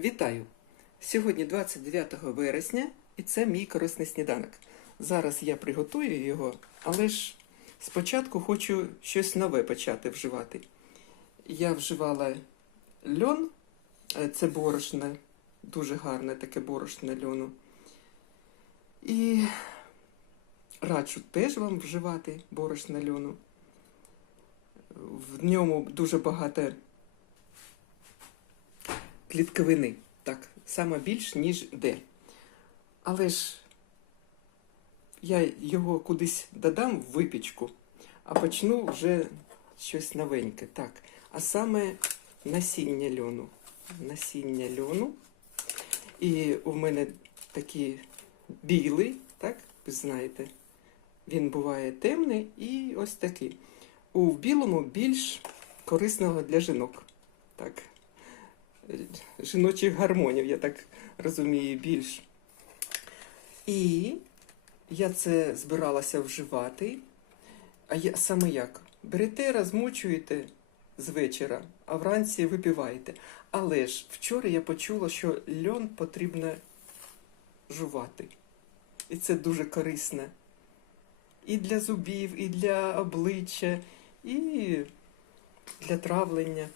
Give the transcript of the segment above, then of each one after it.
Вітаю! Сьогодні 29 вересня і це мій корисний сніданок. Зараз я приготую його, але ж спочатку хочу щось нове почати вживати. Я вживала льон, е, це борошно, дуже гарне таке борошно льону. І раджу теж вам вживати борошно льону. В ньому дуже багато клітковини. Так, саме більш, ніж де. Але ж я його кудись додам в випічку, а почну вже щось новеньке. Так, а саме насіння льону. Насіння льону. І у мене такий білий, так, ви знаєте. Він буває темний і ось такий. У білому більш корисного для жінок. Так. Жіночих гормонів, я так розумію, більш. І я це збиралася вживати. А я саме як? Берете, розмочуєте з вечора, а вранці випиваєте. Але ж вчора я почула, що льон потрібно жувати. І це дуже корисно. І для зубів, і для обличчя, і для травлення.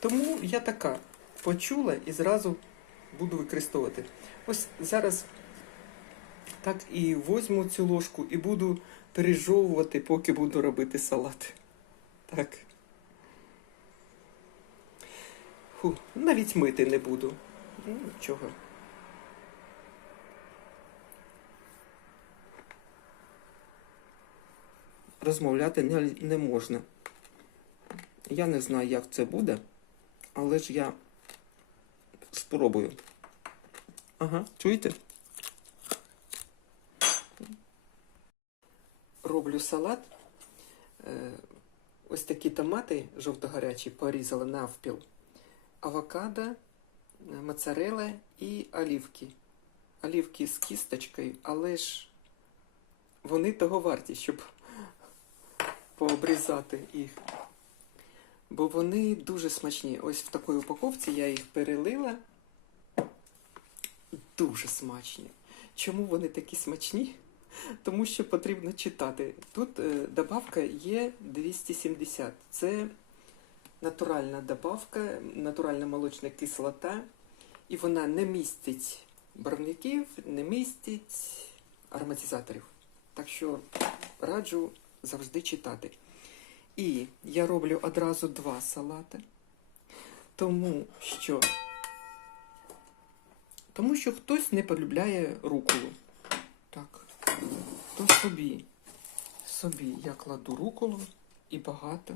Тому я така почула і зразу буду використовувати. Ось зараз так і возьму цю ложку і буду пережовувати, поки буду робити салат. Так. Фу, навіть мити не буду. Ну, нічого. Розмовляти не, не можна. Я не знаю, як це буде, але ж я спробую. Ага, чуєте? Роблю салат. Е, Ось такі томати жовто-гарячі порізала навпіл. Авокадо, моцарелла і олівки. Олівки з кісточкою, але ж вони того варті, щоб пообрізати їх. Бо вони дуже смачні. Ось в такій упаковці я їх перелила. Дуже смачні. Чому вони такі смачні? Тому що потрібно читати. Тут е, добавка є 270. Це натуральна добавка, натуральна молочна кислота. І вона не містить барвників, не містить ароматизаторів. Так що раджу завжди читати. І я роблю одразу два салати, тому що тому що хтось не полюбляє руколу. Так, то собі, собі я кладу руколу і багато.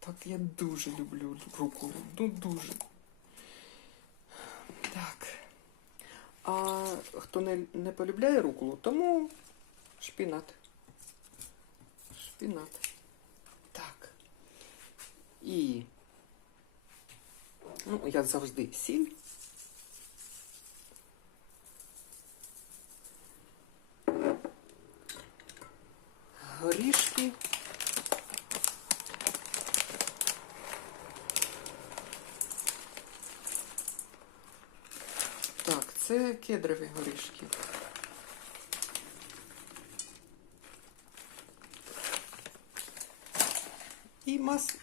Так, я дуже люблю руколу. Ну дуже. Так. А хто не, не полюбляє руколу, тому шпінат. Шпінат. Так. І, ну, як завжди, сіль. Горішки. Так, це кедрові горішки. І масло.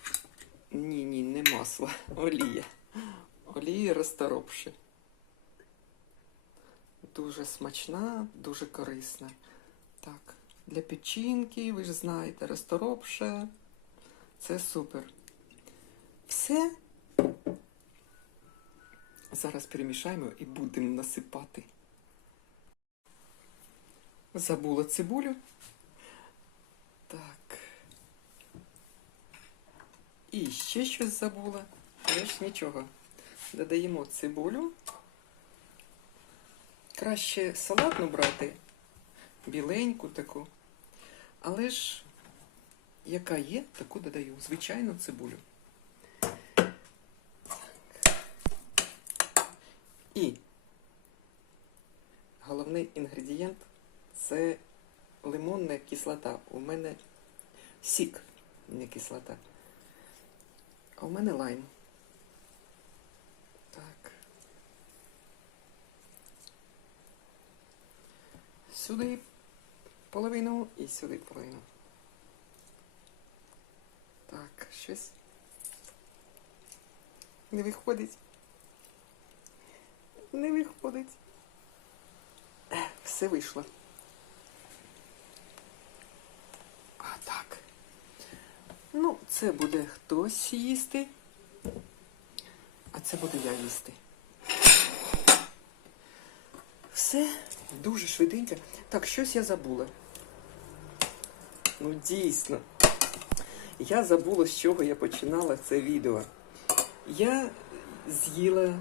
Ні, ні, не масло, олія. Олія розторопши. Дуже смачна, дуже корисна. Так, для печінки, ви ж знаєте, розторопша. Це супер. Все. Зараз перемішаємо і будемо насипати. Забула цибулю. Так. І ще щось забула. Але ж нічого. Додаємо цибулю. Краще салатну брати, біленьку таку. Але ж, яка є, таку додаю. Звичайну цибулю. це лимонна кислота. У мене сік, не кислота. А у мене лайм. Так. Сюди половину і сюди половину. Так, щось не виходить. Не виходить. Все вийшло. Ну, це буде хтось їсти, а це буду я їсти. Все дуже швиденько. Так, щось я забула. Ну, дійсно. Я забула, з чого я починала це відео. Я з'їла,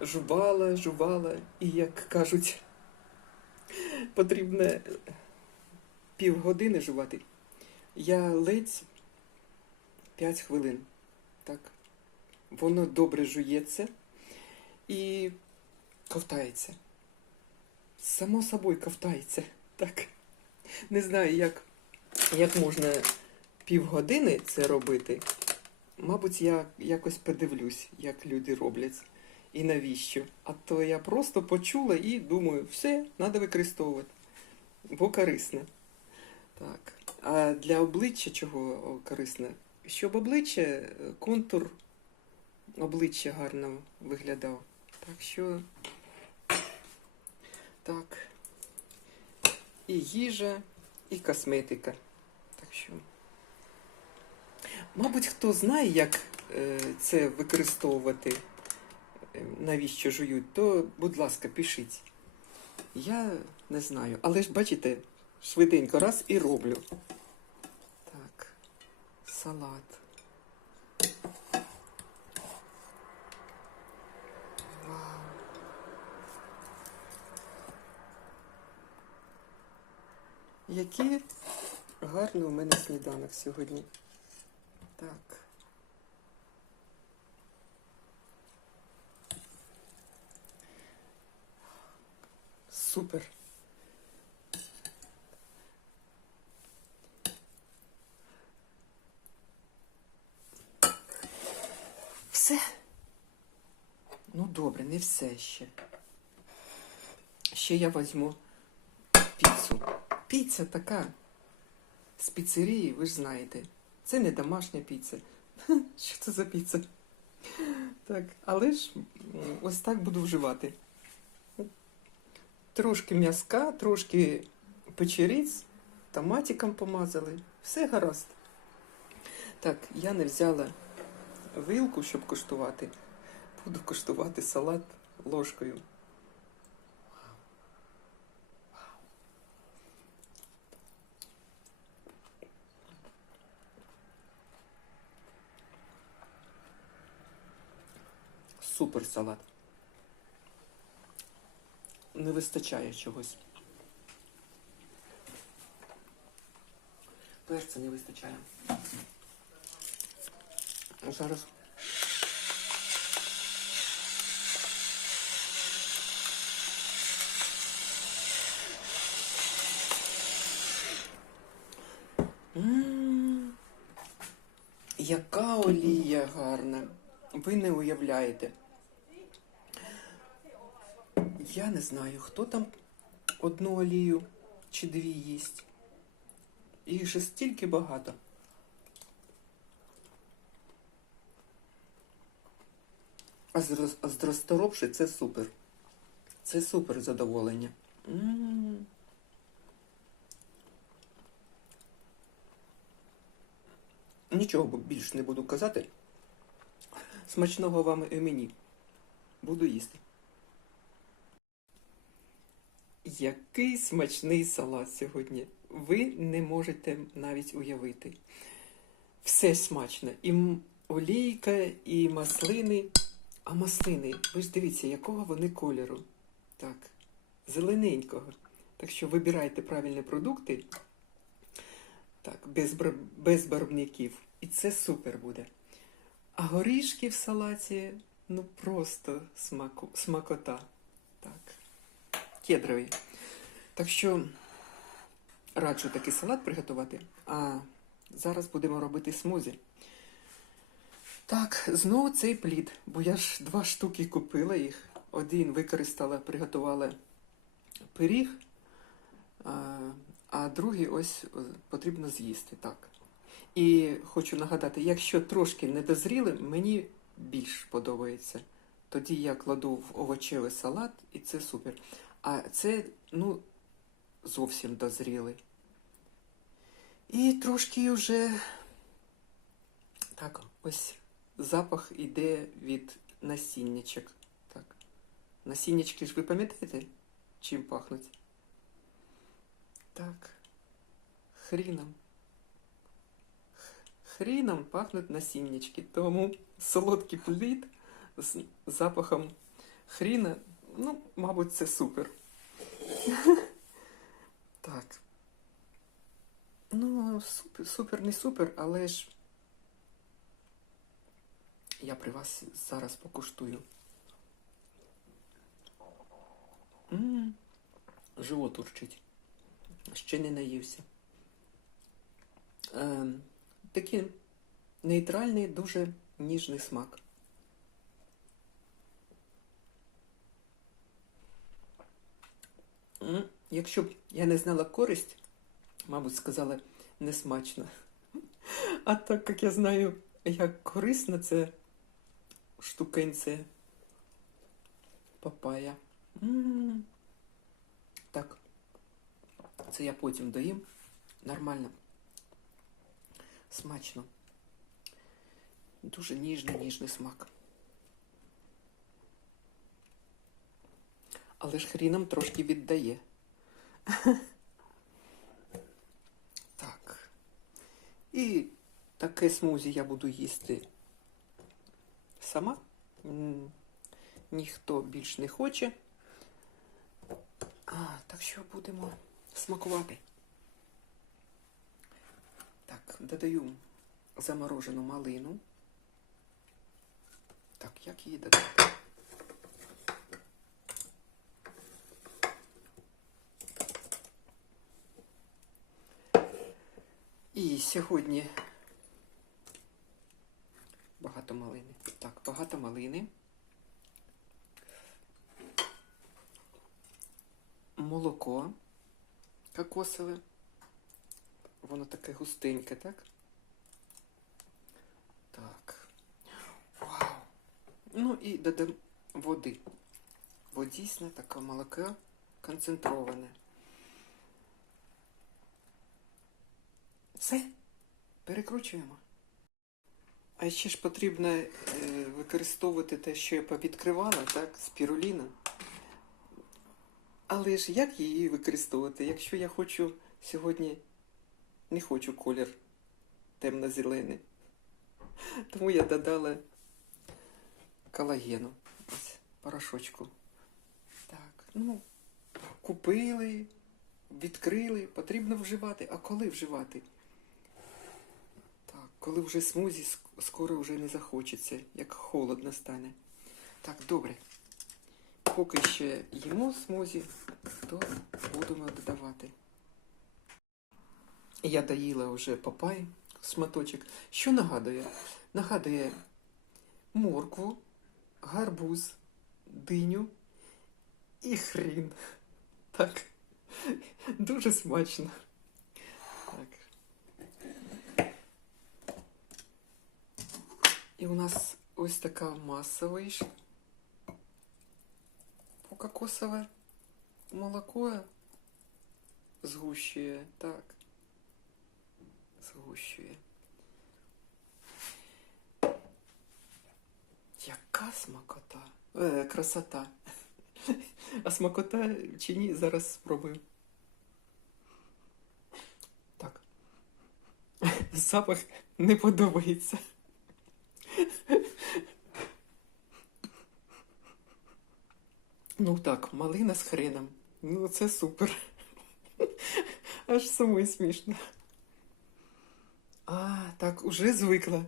жувала, жувала, і, як кажуть, потрібно півгодини жувати. Я ледь 5 хвилин. Так. Воно добре жується і ковтається. Само собою ковтається. Так. Не знаю, як, як можна півгодини це робити. Мабуть, я якось подивлюсь, як люди роблять і навіщо. А то я просто почула і думаю, все, треба використовувати. Бо корисне. Так. А для обличчя чого корисне? Щоб обличчя, е, контур обличчя гарно виглядав. Так що. Так. І їжа, і косметика. Так що. Мабуть, хто знає, як е, це використовувати, е, навіщо жують, то, будь ласка, пишіть. Я не знаю. Але ж бачите, швиденько раз і роблю. Салат. Вау. Який гарний у мене сніданок сьогодні. Так. Супер. Все. Ну добре, не все ще. Ще я візьму піцу. Піца така. З піцерії, ви ж знаєте. Це не домашня піца. Що це за піца? Так, але ж ось так буду вживати. Трошки м'язка, трошки печериць, томатиком помазали. Все гаразд. Так, я не взяла вилку, щоб куштувати. Буду куштувати салат ложкою. Супер салат. Не вистачає чогось. Перця не вистачає. Зараз. Яка олія гарна. Ви не уявляєте. Я не знаю, хто там одну олію чи дві їсть. Їх же стільки багато. А з, це супер. Це супер задоволення. М. Нічого більш не буду казати. Смачного вам і мені. Буду їсти. Який смачний салат сьогодні. Ви не можете навіть уявити. Все смачно. І олійка, і маслини. А маслини, ви ж дивіться, якого вони кольору. Так, зелененького. Так що вибирайте правильні продукти. Так, без, без барвників. І це супер буде. А горішки в салаті, ну просто смаку, смакота. Так. Кедровий. Так що раджу такий салат приготувати. А зараз будемо робити смузі. Так, знову цей плід, бо я ж два штуки купила їх. Один використала, приготувала пиріг А, другий ось потрібно з'їсти. Так. І хочу нагадати, якщо трошки не дозріли, мені більш подобається. Тоді я кладу в овочевий салат, і це супер. А це, ну, зовсім дозріли. І трошки вже так, ось запах іде від насіннячок. Так. Насіннячки ж ви пам'ятаєте, чим пахнуть? Так. Хріном. Хріном пахнуть насіннячки. Тому солодкий плід з запахом хріна, ну, мабуть, це супер. Так. Ну, супер, супер, не супер, але ж я при вас зараз покуштую. М, Живот урчить. Ще не наївся. Ем, такий нейтральний, дуже ніжний смак. Якщо б я не знала користь, мабуть, сказала несмачно. А так як я знаю, як корисно це штукенце папая. Так. Це я потім доїм. Нормально. Смачно. Дуже ніжний, ніжний смак. Але ж хріном трошки віддає. Так. І таке смузі я буду їсти сама. Ніхто більш не хоче. А, так що будемо смакувати. Додаю заморожену малину. Так, як її додати? І сьогодні багато малини. Так, багато малини. Молоко кокосове. Воно таке густеньке, так? Так. Вау. Ну і додам води. Бо дійсно таке молоко концентроване. Все, перекручуємо. А ще ж потрібно е, використовувати те, що я повідкривала, так, спіруліна. Але ж як її використовувати, якщо я хочу сьогодні не хочу колір темно-зелений. Тому я додала колагену. Ось порошочку. Так, ну, купили, відкрили, потрібно вживати. А коли вживати? Так, коли вже смузі скоро вже не захочеться, як холодно стане. Так, добре. Поки ще їмо смузі, то будемо додавати. Я доїла вже папай, шматочок. Що нагадує? Нагадує моркву, гарбуз, диню і хрін. Так. Дуже смачно. Так. І у нас ось така маса вийшла. Кокосове молоко згущує, так. Згущує. Яка смакота? Е, красота. А смакота чи ні, зараз спробую. Так. Запах не подобається. Ну так, малина з хреном. Ну, це супер. Аж самой смішно. А, так уже звикла.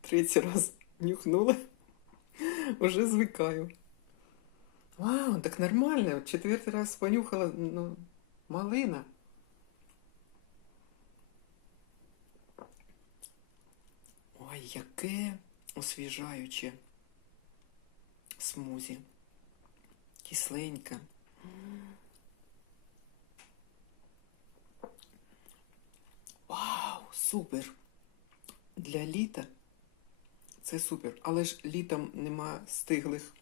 Третій раз нюхнула. Уже звикаю. Вау, так нормально. Четвертий раз понюхала, ну, малина. Ой, яке освіжаюче смузі. Кисленька. Вау! Супер. Для літа це супер. Але ж літом нема стиглих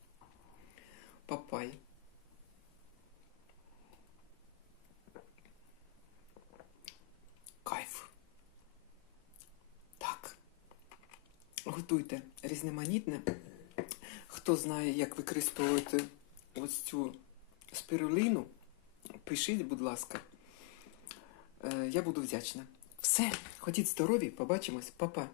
папай. Кайф. Так. Готуйте різноманітне. Хто знає, як використовувати ось цю спирулину, пишіть, будь ласка. Е, Я буду вдячна. Все, ходіть здорові, побачимось, Па-па.